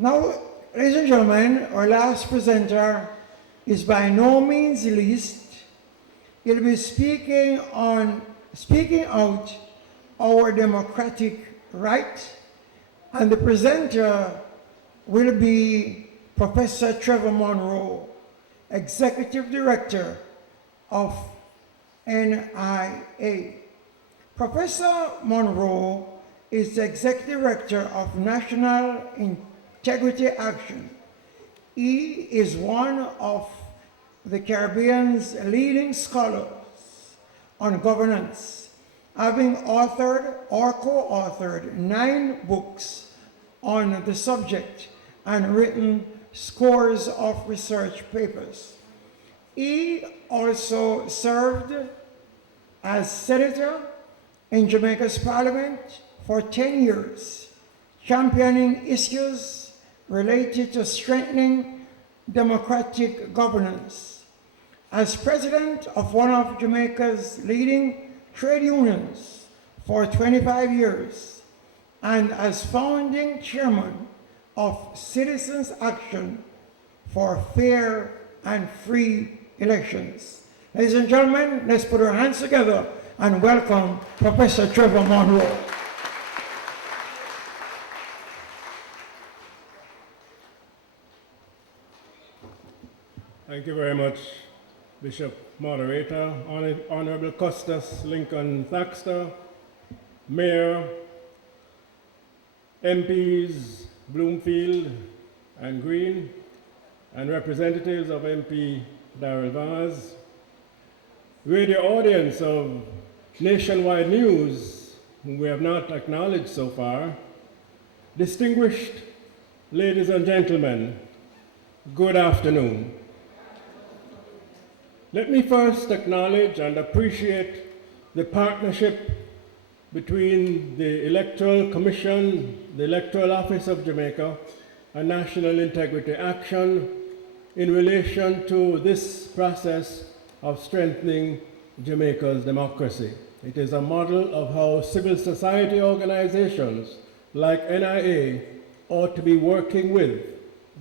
Now, ladies and gentlemen, our last presenter is by no means least. He'll be speaking out our democratic right, and the presenter will be Professor Trevor Munroe, Executive Director of NIA. Professor Munroe is the Executive Director of National Integrity Action. He is one of the Caribbean's leading scholars on governance, having authored or co-authored 9 books on the subject and written scores of research papers. He also served as senator in Jamaica's parliament for 10 years, championing issues related to strengthening democratic governance. As president of one of Jamaica's leading trade unions for 25 years, and as founding chairman of Citizens Action for Fair and Free Elections. Ladies and gentlemen, let's put our hands together and welcome Professor Trevor Munroe. Thank you very much, Bishop Moderator, Honorable Custis Lincoln Thaxter, Mayor, MPs Bloomfield and Green, and representatives of MP Darrell Vaz, radio audience of Nationwide News, whom we have not acknowledged so far, distinguished ladies and gentlemen, good afternoon. Let me first acknowledge and appreciate the partnership between the Electoral Commission, the Electoral Office of Jamaica, and National Integrity Action in relation to this process of strengthening Jamaica's democracy. It is a model of how civil society organizations like NIA ought to be working with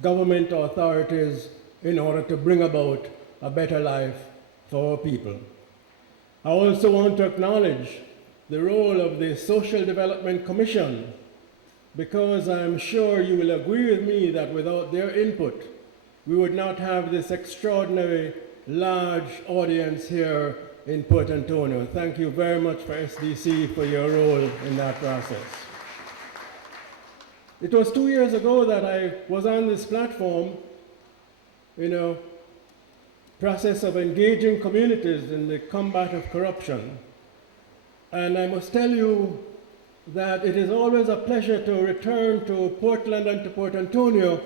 government authorities in order to bring about a better life for our people. I also want to acknowledge the role of the Social Development Commission, because I'm sure you will agree with me that without their input, we would not have this extraordinary large audience here in Port Antonio. Thank you very much for SDC for your role in that process. It was 2 years ago that I was on this platform in a process of engaging communities in the combat of corruption. And I must tell you that it is always a pleasure to return to Portland and to Port Antonio,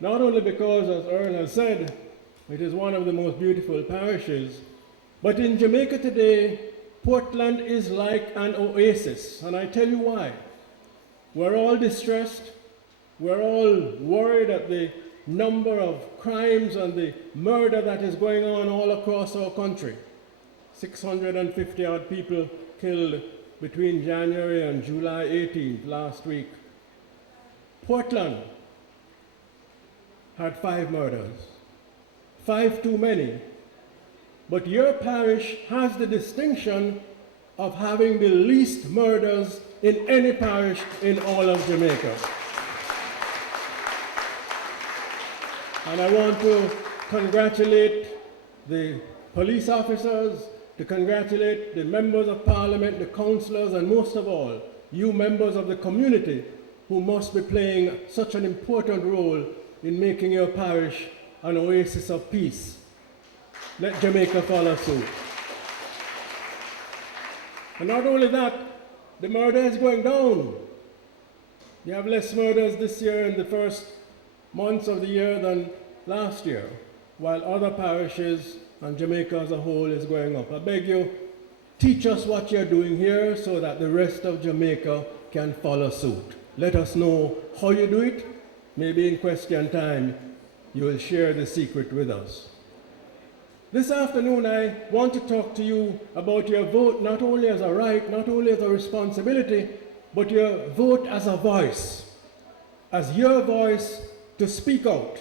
not only because, as Earl has said, it is one of the most beautiful parishes, but in Jamaica today, Portland is like an oasis, and I tell you why. We're all distressed, we're all worried at the number of crimes and the murder that is going on all across our country. 650 odd people killed between January and July 18th last week. Portland had 5 murders, 5 too many. But your parish has the distinction of having the least murders in any parish in all of Jamaica. And I want to congratulate the police officers, to congratulate the members of parliament, the councillors, and most of all, you members of the community who must be playing such an important role in making your parish an oasis of peace. Let Jamaica follow suit. And not only that, the murder is going down. You have less murders this year in the first months of the year than last year, while other parishes and Jamaica as a whole is going up. I beg you, teach us what you're doing here so that the rest of Jamaica can follow suit. Let us know how you do it. Maybe in question time, you will share the secret with us. This afternoon, I want to talk to you about your vote not only as a right, not only as a responsibility, but your vote as a voice. as your voice to speak out,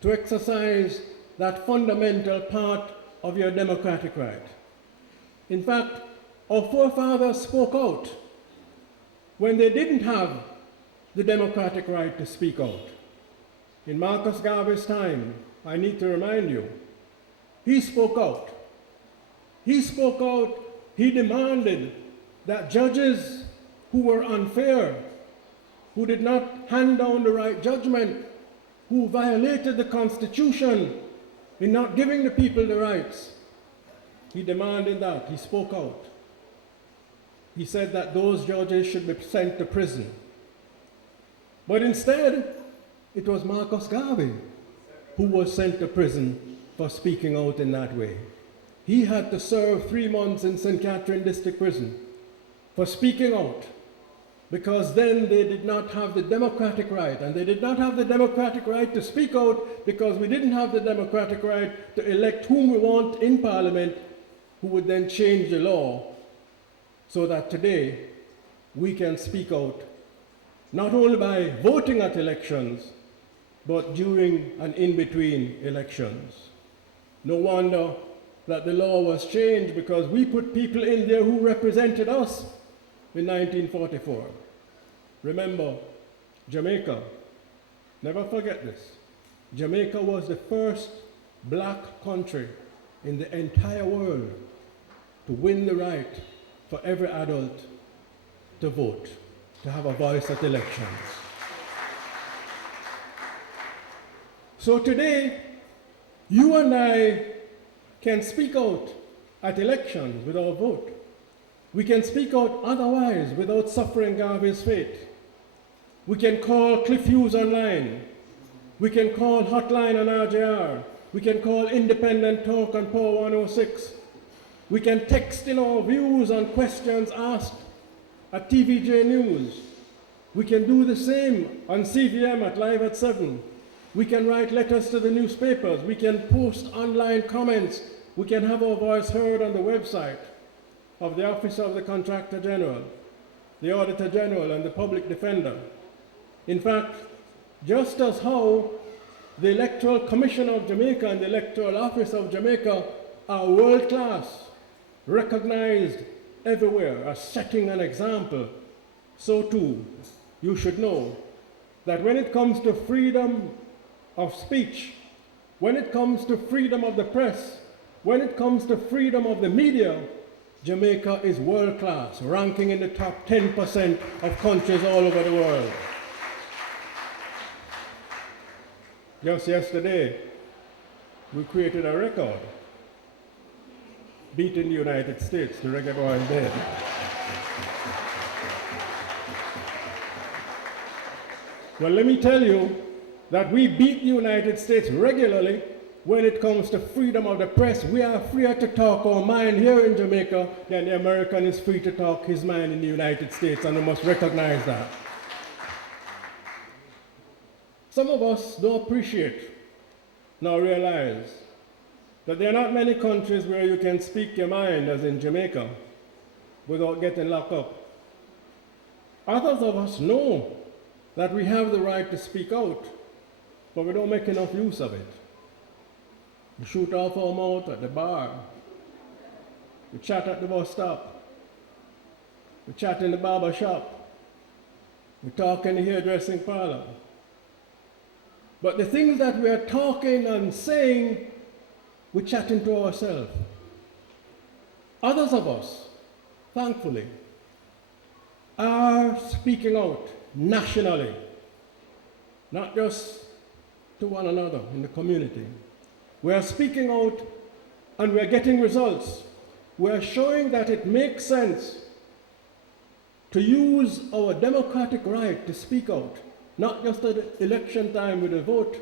to exercise that fundamental part of your democratic right. In fact, our forefathers spoke out when they didn't have the democratic right to speak out. In Marcus Garvey's time, I need to remind you, he spoke out. He spoke out, he demanded that judges who were unfair, who did not hand down the right judgment, who violated the Constitution in not giving the people the rights, he demanded that, he spoke out. He said that those judges should be sent to prison. But instead, it was Marcus Garvey who was sent to prison for speaking out in that way. He had to serve 3 months in St. Catherine District Prison for speaking out, because then they did not have the democratic right, and they did not have the democratic right to speak out because we didn't have the democratic right to elect whom we want in Parliament, who would then change the law so that today we can speak out, not only by voting at elections, but during and in between elections. No wonder that the law was changed, because we put people in there who represented us in 1944. Remember, Jamaica, never forget this, Jamaica was the first black country in the entire world to win the right for every adult to vote, to have a voice at elections. So today, you and I can speak out at elections with our vote. We can speak out otherwise without suffering Garvey's fate. We can call Cliff Hughes online. We can call Hotline on RJR. We can call Independent Talk on Power 106. We can text in our views on questions asked at TVJ News. We can do the same on CVM at Live at 7. We can write letters to the newspapers. We can post online comments. We can have our voice heard on the website of the Office of the Contractor General, the Auditor General, and the Public Defender. In fact, just as how the Electoral Commission of Jamaica and the Electoral Office of Jamaica are world-class, recognized everywhere as setting an example, so too you should know that when it comes to freedom of speech, when it comes to freedom of the press, when it comes to freedom of the media, Jamaica is world-class, ranking in the top 10% of countries all over the world. Just yesterday, we created a record, beating the United States, the reggae boy in bed. Well, let me tell you that we beat the United States regularly when it comes to freedom of the press. We are freer to talk our mind here in Jamaica than the American is free to talk his mind in the United States, and we must recognize that. Some of us don't appreciate nor realize that there are not many countries where you can speak your mind, as in Jamaica, without getting locked up. Others of us know that we have the right to speak out, but we don't make enough use of it. We shoot off our mouth at the bar. We chat at the bus stop. We chat in the barber shop. We talk in the hairdressing parlor. But the things that we are talking and saying, we're chatting to ourselves. Others of us, thankfully, are speaking out nationally, not just to one another in the community. We are speaking out and we are getting results. We are showing that it makes sense to use our democratic right to speak out, not just at election time with a vote.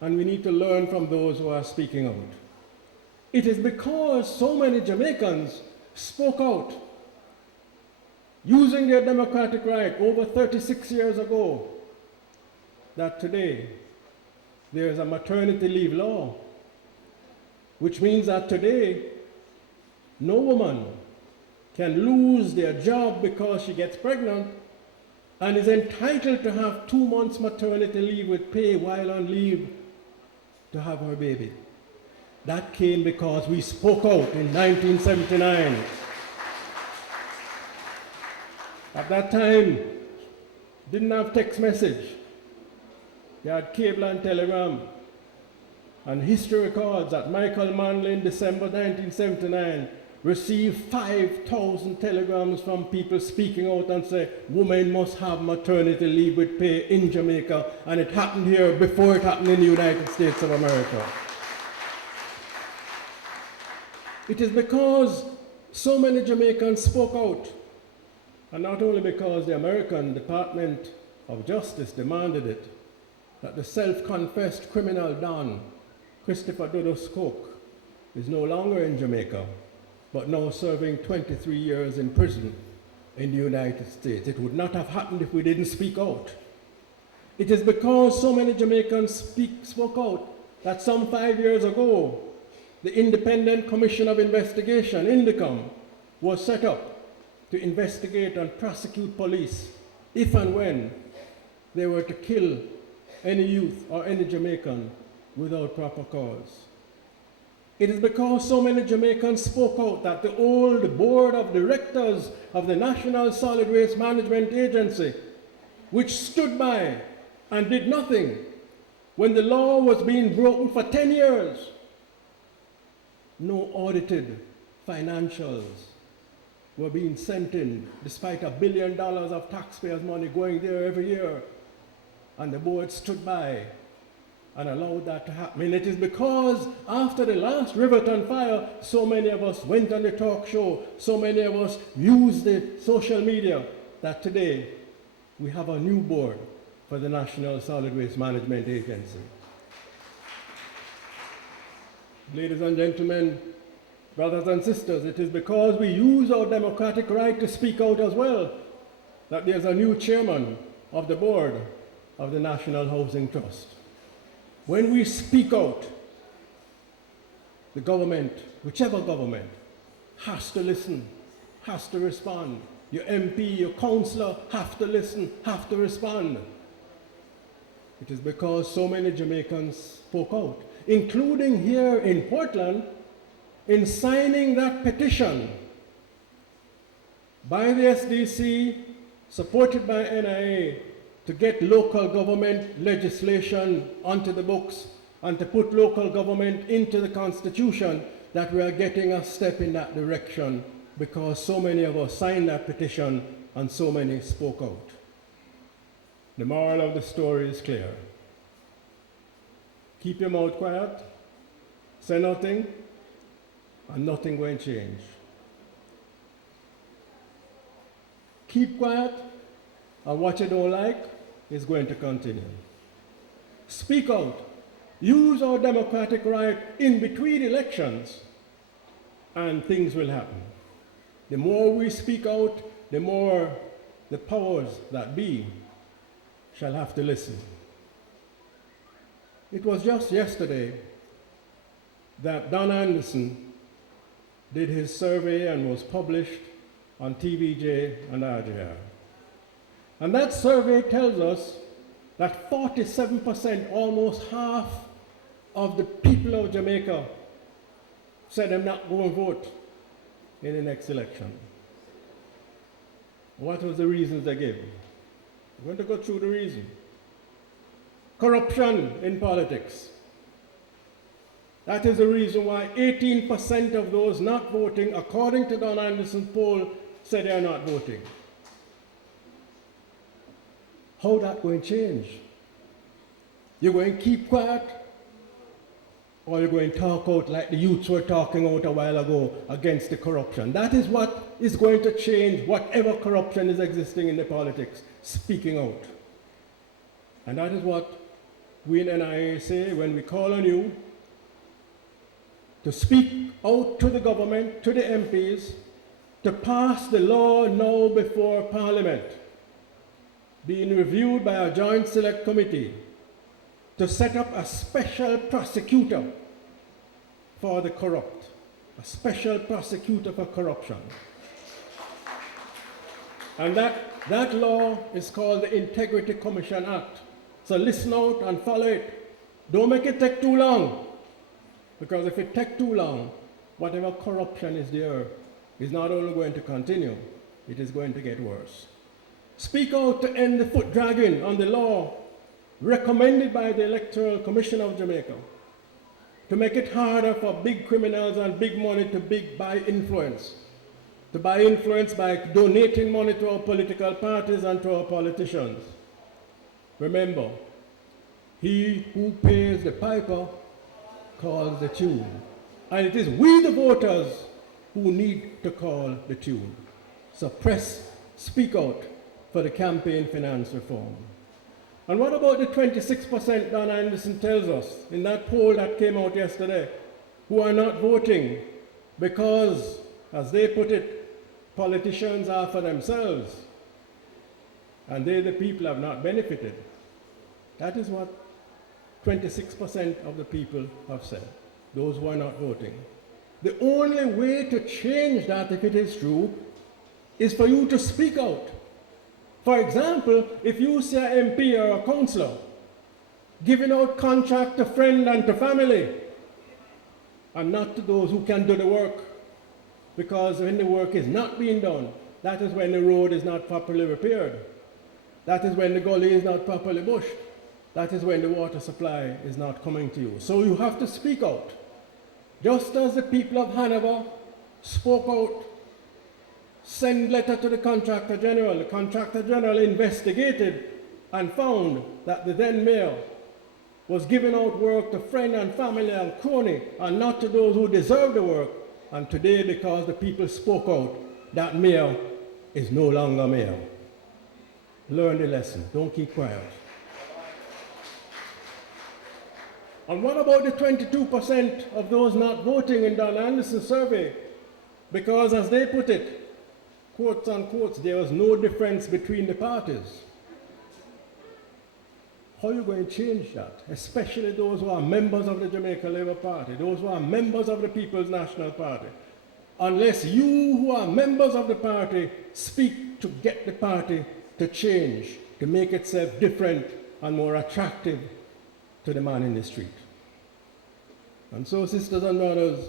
And we need to learn from those who are speaking out. It is because so many Jamaicans spoke out, using their democratic right over 36 years ago, that today there is a maternity leave law, which means that today no woman can lose their job because she gets pregnant and is entitled to have 2 months maternity leave with pay while on leave to have her baby. That came because we spoke out in 1979. At that time, didn't have text message. They had cable and telegram. And history records that Michael Manley in December 1979 received 5,000 telegrams from people speaking out and saying, women must have maternity leave with pay in Jamaica, and it happened here before it happened in the United States of America. It is because so many Jamaicans spoke out, and not only because the American Department of Justice demanded it, that the self-confessed criminal Don, Christopher Dodos Cook, is no longer in Jamaica, but now serving 23 years in prison in the United States. It would not have happened if we didn't speak out. It is because so many Jamaicans spoke out that some 5 years ago, the Independent Commission of Investigation, INDECOM, was set up to investigate and prosecute police if and when they were to kill any youth or any Jamaican without proper cause. It is because so many Jamaicans spoke out that the old board of directors of the National Solid Waste Management Agency, which stood by and did nothing when the law was being broken for 10 years, no audited financials were being sent in, despite $1 billion of taxpayers' money going there every year. And the board stood by and allowed that to happen. And it is because after the last Riverton fire, so many of us went on the talk show, so many of us used the social media, that today we have a new board for the National Solid Waste Management Agency. Ladies and gentlemen, brothers and sisters, it is because we use our democratic right to speak out as well that there's a new chairman of the board of the National Housing Trust. When we speak out, the government, whichever government, has to listen, has to respond. Your MP, your councillor have to listen, have to respond. It is because so many Jamaicans spoke out, including here in Portland, in signing that petition by the SDC, supported by NIA, to get local government legislation onto the books and to put local government into the Constitution, that we are getting a step in that direction because so many of us signed that petition and so many spoke out. The moral of the story is clear. Keep your mouth quiet, say nothing, and nothing will change. Keep quiet, and what you don't like is going to continue. Speak out. Use our democratic right in between elections, and things will happen. The more we speak out, the more the powers that be shall have to listen. It was just yesterday that Don Anderson did his survey and was published on TVJ and RJR. And that survey tells us that 47%, almost half of the people of Jamaica, said they're not going to vote in the next election. What was the reasons they gave? We're going to go through the reason. Corruption in politics. That is the reason why 18% of those not voting, according to Don Anderson's poll, said they are not voting. How that going to change? You're going to keep quiet, or you're going to talk out like the youths were talking out a while ago against the corruption? That is what is going to change whatever corruption is existing in the politics, speaking out. And that is what we in NIA say when we call on you to speak out to the government, to the MPs, to pass the law now before Parliament, being reviewed by a joint select committee, to set up a special prosecutor for the corrupt, a special prosecutor for corruption. And that law is called the Integrity Commission Act. So listen out and follow it. Don't make it take too long. Because if it takes too long, whatever corruption is there is not only going to continue, it is going to get worse. Speak out to end the foot dragging on the law recommended by the Electoral Commission of Jamaica to make it harder for big criminals and big money to buy influence. To buy influence by donating money to our political parties and to our politicians. Remember, he who pays the piper calls the tune. And it is we the voters who need to call the tune. So press, speak out for the campaign finance reform. And what about the 26% Don Anderson tells us in that poll that came out yesterday, who are not voting because, as they put it, politicians are for themselves and they, the people, have not benefited? That is what 26% of the people have said, those who are not voting. The only way to change that, if it is true, is for you to speak out. For example, if you see an MP or a councillor giving out contract to friend and to family, and not to those who can do the work, because when the work is not being done, that is when the road is not properly repaired. That is when the gully is not properly bushed. That is when the water supply is not coming to you. So you have to speak out. Just as the people of Hanover spoke out, send letter to the Contractor General. The Contractor General investigated and found that the then mayor was giving out work to friend and family and crony and not to those who deserve the work. And today, because the people spoke out, that mayor is no longer mayor. Learn the lesson. Don't keep quiet. And what about the 22% of those not voting in Don Anderson's survey? Because as they put it, quotes unquote, there was no difference between the parties. How are you going to change that? Especially those who are members of the Jamaica Labour Party, those who are members of the People's National Party. Unless you who are members of the party speak to get the party to change, to make itself different and more attractive to the man in the street. And so, sisters and brothers,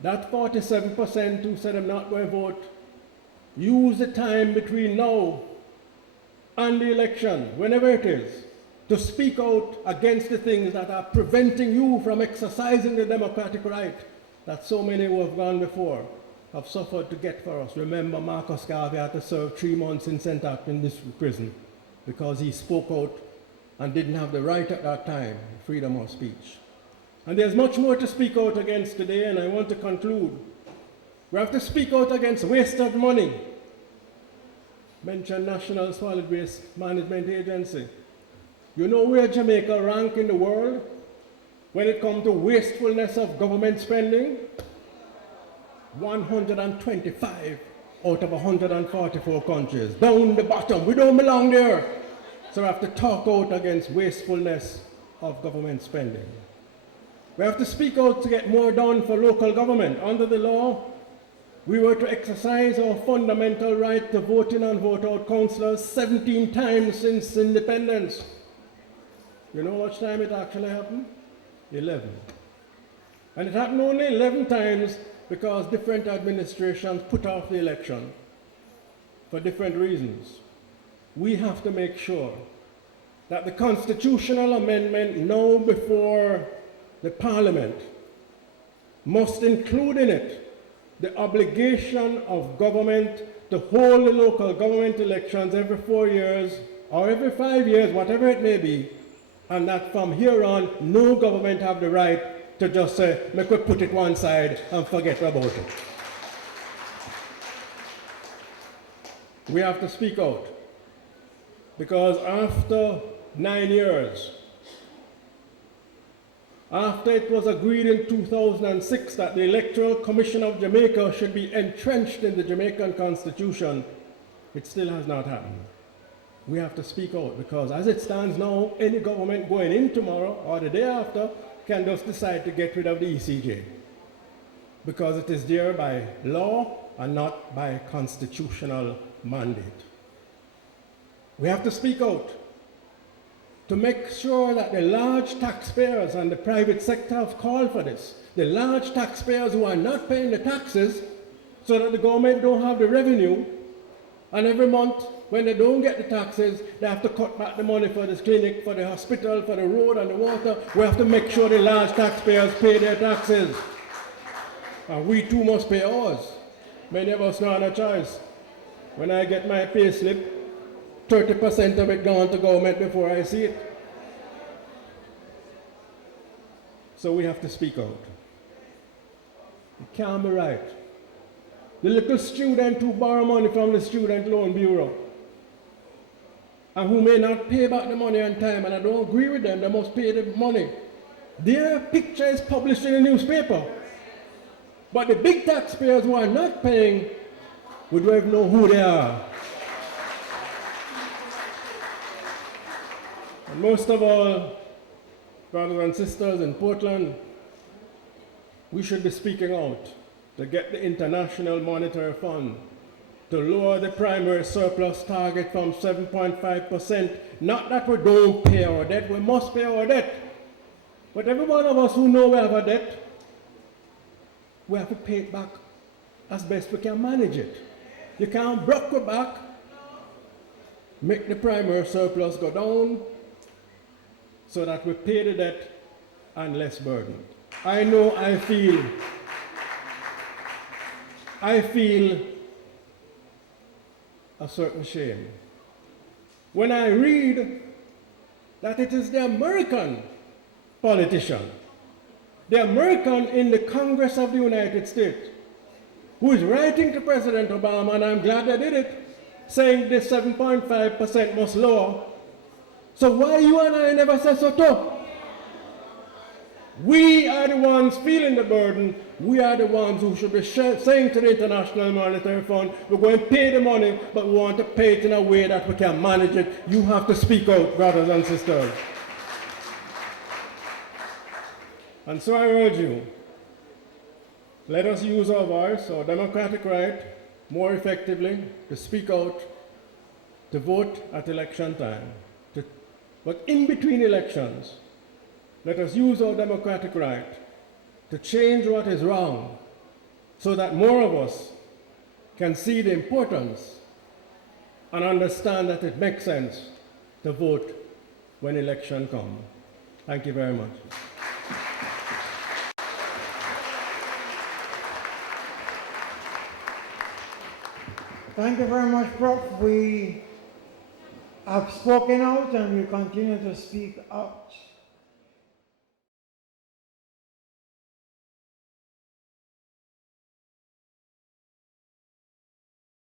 that 47% who said I'm not going to vote, use the time between now and the election, whenever it is, to speak out against the things that are preventing you from exercising the democratic right that so many who have gone before have suffered to get for us. Remember, Marcus Garvey had to serve 3 months in St. Act in this prison because he spoke out and didn't have the right at that time, freedom of speech. And there's much more to speak out against today, and I want to conclude. We have to speak out against waste of money. Mention National Solid Waste Management Agency. You know where Jamaica ranks in the world when it comes to wastefulness of government spending? 125 out of 144 countries. Down the bottom. We don't belong there. So we have to talk out against wastefulness of government spending. We have to speak out to get more done for local government. Under the law, we were to exercise our fundamental right to vote in and vote out councillors 17 times since independence. You know how much time it actually happened? 11. And it happened only 11 times because different administrations put off the election for different reasons. We have to make sure that the constitutional amendment now before the Parliament must include in it the obligation of government to hold the local government elections every 4 years or every 5 years, whatever it may be, and that from here on, no government have the right to just say, make we put it one side and forget about it. We have to speak out, because after 9 years, after it was agreed in 2006 that the Electoral Commission of Jamaica should be entrenched in the Jamaican Constitution, it still has not happened. We have to speak out, because as it stands now, any government going in tomorrow or the day after can just decide to get rid of the ECJ, because it is there by law and not by constitutional mandate. We have to speak out to make sure that the large taxpayers and the private sector have called for this. The large taxpayers who are not paying the taxes so that the government don't have the revenue, and every month when they don't get the taxes, they have to cut back the money for this clinic, for the hospital, for the road and the water. We have to make sure the large taxpayers pay their taxes. And we too must pay ours. Many of us don't have a choice. When I get my pay slip, 30% of it gone to government before I see it. So we have to speak out. It can't be right. The little student who borrow money from the Student Loan Bureau and who may not pay back the money on time, and I don't agree with them, they must pay the money. Their picture is published in the newspaper. But the big taxpayers who are not paying, we don't even know who they are. And most of all, brothers and sisters in Portland, we should be speaking out to get the International Monetary Fund to lower the primary surplus target from 7.5%. Not that we don't pay our debt, we must pay our debt. But every one of us who know we have a debt, we have to pay it back as best we can manage it. You can't broke it back, make the primary surplus go down so that we pay the debt and less burden. I know I feel a certain shame when I read that it is the American politician, the American in the Congress of the United States, who is writing to President Obama, and I'm glad they did it, saying this 7.5% must lower. So why you and I never said so too? We are the ones feeling the burden. We are the ones who should be saying to the International Monetary Fund, we're going to pay the money, but we want to pay it in a way that we can manage it. You have to speak out, brothers and sisters. And so I urge you, let us use our voice, our democratic right, more effectively to speak out, to vote at election time. But in between elections, let us use our democratic right to change what is wrong so that more of us can see the importance and understand that it makes sense to vote when election comes. Thank you very much. Thank you very much, Prof. We have spoken out and we continue to speak out.